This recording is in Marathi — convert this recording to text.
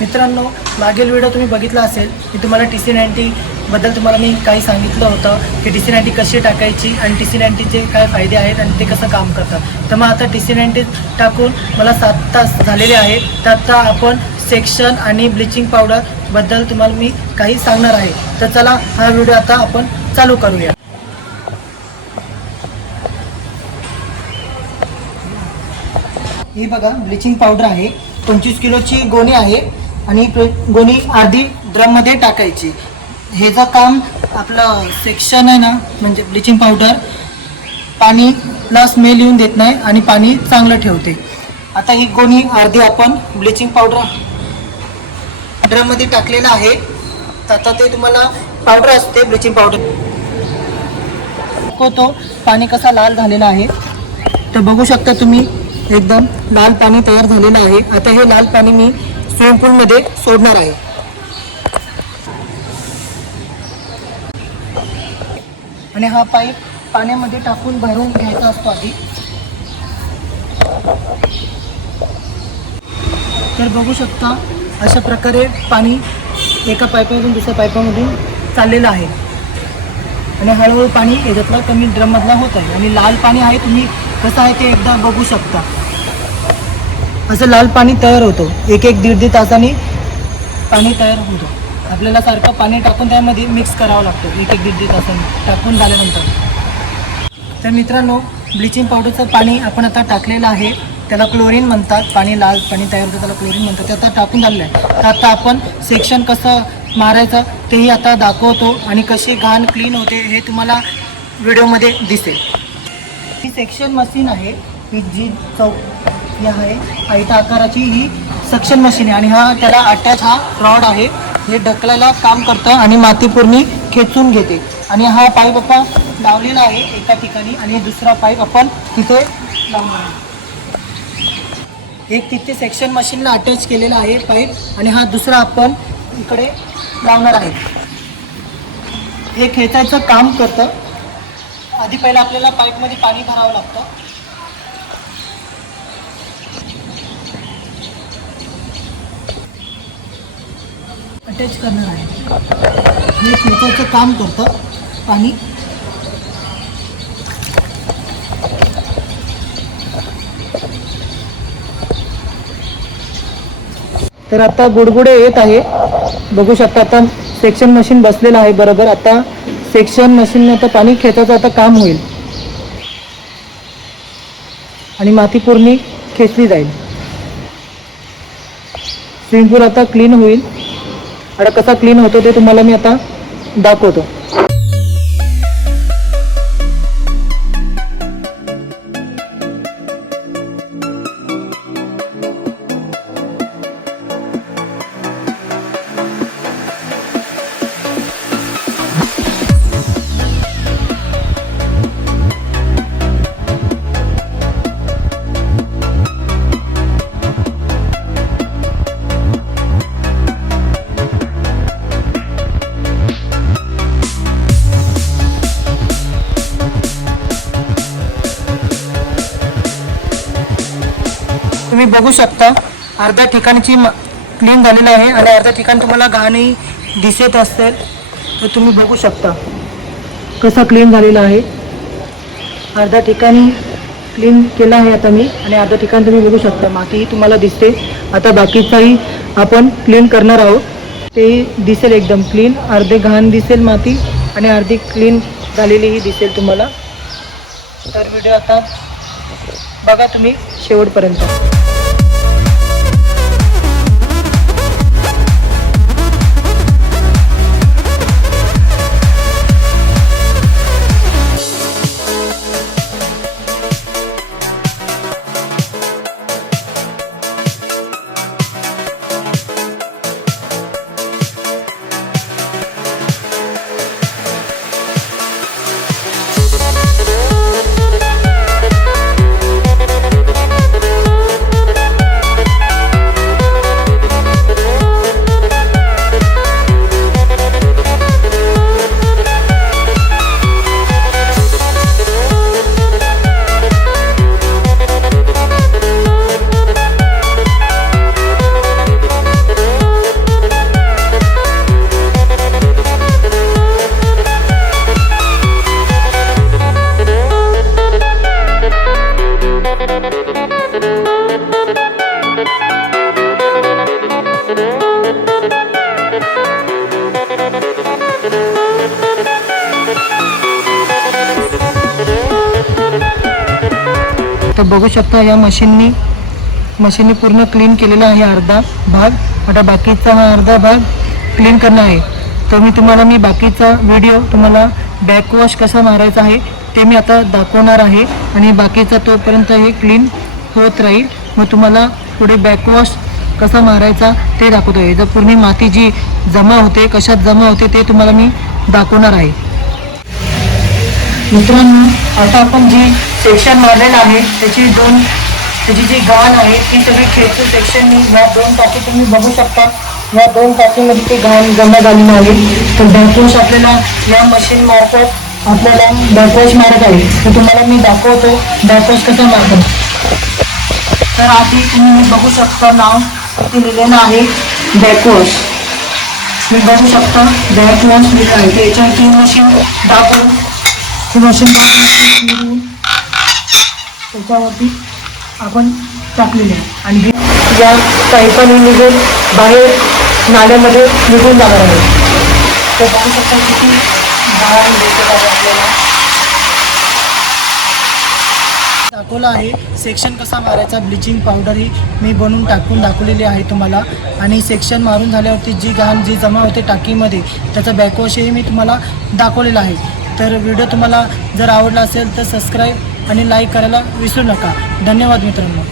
मित्रांनो मागील व्हिडिओ तुम्ही बघितला असेल मी तुम्हाला टी सी नाईन्टीबद्दल तुम्हाला मी काही सांगितलं होतं की टी सी नाईन्टी कशी टाकायची आणि टी सी नाईन्टीचे काय फायदे आहेत आणि ते कसं काम करतं. तर मग आता टी सी नाईन्टी टाकून मला सात तास झालेले आहेत. तर आता आपण सेक्शन आणि ब्लिचिंग पावडरबद्दल तुम्हाला मी काही सांगणार आहे. तर चला हा व्हिडिओ आता आपण चालू करूया. ही बघा ब्लिचिंग पावडर आहे. पंचवीस किलोची गोणी आहे. आणि गोणी अर्धी ड्रममध्ये टाकायची. हे जर काम आपलं सेक्शन आहे ना म्हणजे ब्लिचिंग पावडर पाणीला स्मेल येऊन देत नाही आणि पाणी चांगलं ठेवते. आता ही गोणी अर्धी आपण ब्लिचिंग पावडर ड्रममध्ये टाकलेलं आहे. तर आता ते तुम्हाला पावडर असते ब्लिचिंग पावडर तो पाणी कसा लाल झालेला आहे. तर बघू शकता तुम्ही एकदम लाल पाणी तयार झालेलं आहे. आता हे लाल पाणी मी स्विमिंग पूलमध्ये सोडणार आहे. आणि हा पाईप पाण्यामध्ये टाकून भरून घ्यायचा असतो आधी. तर बघू शकता अशा प्रकारे पाणी एका पाईपामधून दुसऱ्या पाईपामधून चाललेलं आहे. आणि हळूहळू पाणी याच्यातला कमी ड्रममधला होत आहे. आणि लाल पाणी आहे तुम्ही कसं आहे ते एकदा बघू शकता. असं लाल पाणी तयार होतं. एक एक दीड दीड तासाने पाणी तयार होतं. आपल्याला सारखं पाणी टाकून त्यामध्ये मिक्स करावं लागतं. एक एक दीड दीड तासाने. टाकून झाल्यानंतर. तर मित्रांनो ब्लिचिंग पावडरचं पाणी आपण आता टाकलेलं आहे. त्याला क्लोरीन म्हणतात. पाणी लाल पाणी तयार होतं त्याला क्लोरीन म्हणतात. ते आता टाकून झालेलं आहे. तर आता आपण सेक्शन कसं मारायचं तेही आता दाखवतो आणि कशी घाण क्लीन होते हे तुम्हाला व्हिडिओमध्ये दिसेल. ही सेक्शन मशीन आहे. ही जी चौ ही आहे आयता आकाराची ही सक्शन मशीन आहे. आणि हा त्याला अटॅच हा रॉड आहे. हे ढकलायला काम करतं आणि माती पूर्ण खेचून घेते. आणि हा पाईप आपण लावलेला आहे एका ठिकाणी आणि दुसरा पाईप आपण तिथे लावणार आहे. एक तिथे सेक्शन मशीनला अटॅच केलेला आहे पाईप आणि हा दुसरा आपण इकडे लावणार आहे. हे खेचायचं काम करतं. आधी पहिलं आपल्याला पाईपमध्ये पाणी भरावं लागतं. अटॅच करणार आहे. हे खेचायचं काम करतं पाणी तर आता गुडगुडे येत आहे. बघू शकता आता सेक्शन मशीन बसलेलं आहे बरोबर. आता सेक्शन मशीनने आता पाणी खेचायचं आता काम होईल. आणि माती पूर्ण खेचली जाईल. स्विमिंग पूल आता क्लीन होईल. आता कसा क्लीन होतो ते तुम्हाला मी आता दाखवतो. तुम्ही बघू शकता अर्ध्या ठिकाणची क्लीन झालेलं आहे आणि अर्ध्या ठिकाणी तुम्हाला घाणही दिसत असेल तर तुम्ही बघू शकता कसं क्लीन झालेला आहे. अर्ध्या ठिकाणी क्लीन केलं आहे आता मी आणि अर्ध्या ठिकाणी तुम्ही बघू शकता मातीही तुम्हाला दिसते. आता बाकीचाही आपण क्लीन करणार आहोत. ते दिसेल एकदम क्लीन अर्धे घाण दिसेल माती आणि अर्धी क्लीन झालेलीही दिसेल तुम्हाला. तर व्हिडिओ आता बघा तुम्ही शेवटपर्यंत. तर बघू शकता या मशीननी मशीननी पूर्ण क्लीन केलेला आहे अर्धा भाग. आता बाकीचा हा अर्धा भाग क्लीन करणं आहे. तर मी तुम्हाला मी बाकीचा व्हिडिओ तुम्हाला बॅकवॉश कसा मारायचा आहे ते मी आता दाखवणार आहे. आणि बाकीचा तोपर्यंत हे क्लीन होत राहील. मग तुम्हाला पुढे बॅकवॉश कसा मारायचा ते दाखवतो. आहे जर पूर्ण माती जी जमा होते कशात जमा होते ते तुम्हाला मी दाखवणार आहे. मित्रांनो आता आपण जी सेक्शन मारलेलं आहे. त्याची दोन त्याची जी घाण आहे ती सगळी खेळचं सेक्शन या दोन टाकी तुम्ही बघू शकता. या दोन टाकीमध्ये ते घाण जमा आलेलं आहे तर बॅकवॉश आपल्याला या मशीन मार्फत आपल्याला बॅकवॉश मारत आहे. तर तुम्हाला मी दाखवतो बॅकवॉश कसं मारतो तर आधी तुम्ही बघू शकता नाव. ते लिहिलेलं आहे बॅकवॉश तुम्ही बघू शकता बॅकवॉश लिहिलं आहे. त्याच्यावर ती मशीन दाखवून ती मशीन त्याच्यावरती आपण टाकलेले आहे. आणि हे या पाईपाने निघून बाहेर नाल्यामध्ये निघून जाणार आहे. तर बघू शकता किती आहे आपल्याला. दाखवलं आहे सेक्शन कसा मारायचा ब्लिचिंग पावडर ही मी बनवून टाकून दाखवलेली आहे तुम्हाला. आणि सेक्शन मारून झाल्यावरती जी घाण जी जमा होते टाकीमध्ये त्याचा बॅकवॉशही मी तुम्हाला दाखवलेला आहे. तर व्हिडिओ तुम्हाला जर आवडला असेल तर सबस्क्राईब आणि लाईक करायला विसरू नका. धन्यवाद मित्रांनो.